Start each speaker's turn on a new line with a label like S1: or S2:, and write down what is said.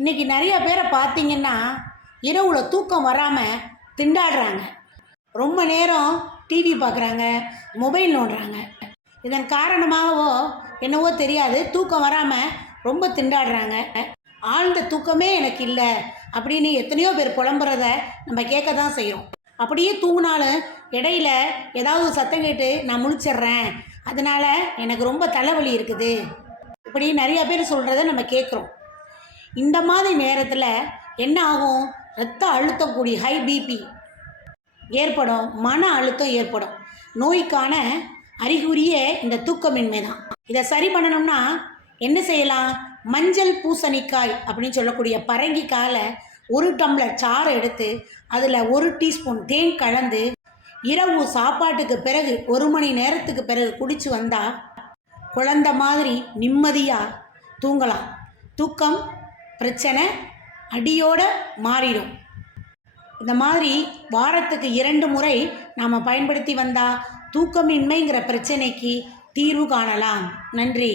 S1: இன்றைக்கி நிறைய பேரை பார்த்தீங்கன்னா இரவில் தூக்கம் வராமல் திண்டாடுறாங்க. ரொம்ப நேரம் டிவி பார்க்குறாங்க மொபைல் நோண்டுறாங்க. இதன் காரணமாகவோ என்னவோ தெரியாது தூக்கம் வராமல் ரொம்ப திண்டாடுறாங்க. ஆழ்ந்த தூக்கமே எனக்கு இல்லை அப்படின்னு எத்தனையோ பேர் புலம்புறத நம்ம கேட்க தான் செய்கிறோம் அப்படியே தூங்கினாலும் இடையில ஏதாவது சத்தம் கேட்டு நான் முழிச்சிடுறேன். அதனால் எனக்கு ரொம்ப தலைவலி இருக்குது. இப்படி நிறைய பேர் சொல்கிறத நம்ம கேட்குறோம் இந்த மாதிரி நேரத்தில் என்ன ஆகும்? ரத்த அழுத்தம் கூடி ஹை பிபி ஏற்படும். மன அழுத்தம் ஏற்படும். நோய்க்கான அறிகுறியே இந்த தூக்கமின்மை தான் இதை சரி பண்ணணும்னா என்ன செய்யலாம்? மஞ்சள் பூசணிக்காய் அப்படின்னு சொல்லக்கூடிய பரங்கிக்காயில் ஒரு டம்ளர் சாறை எடுத்து அதில் ஒரு டீஸ்பூன் தேன் கலந்து இரவு சாப்பாட்டுக்கு பிறகு ஒரு மணி நேரத்துக்கு பிறகு குடித்து வந்தால் குழந்த மாதிரி நிம்மதியாக தூங்கலாம். தூக்கம் பிரச்சனை அடியோட மாறிடும். இந்த மாதிரி வாரத்துக்கு இரண்டு முறை நாம் பயன்படுத்தி வந்தால் தூக்கமின்மைங்கிற பிரச்சனைக்கு தீர்வு காணலாம். நன்றி.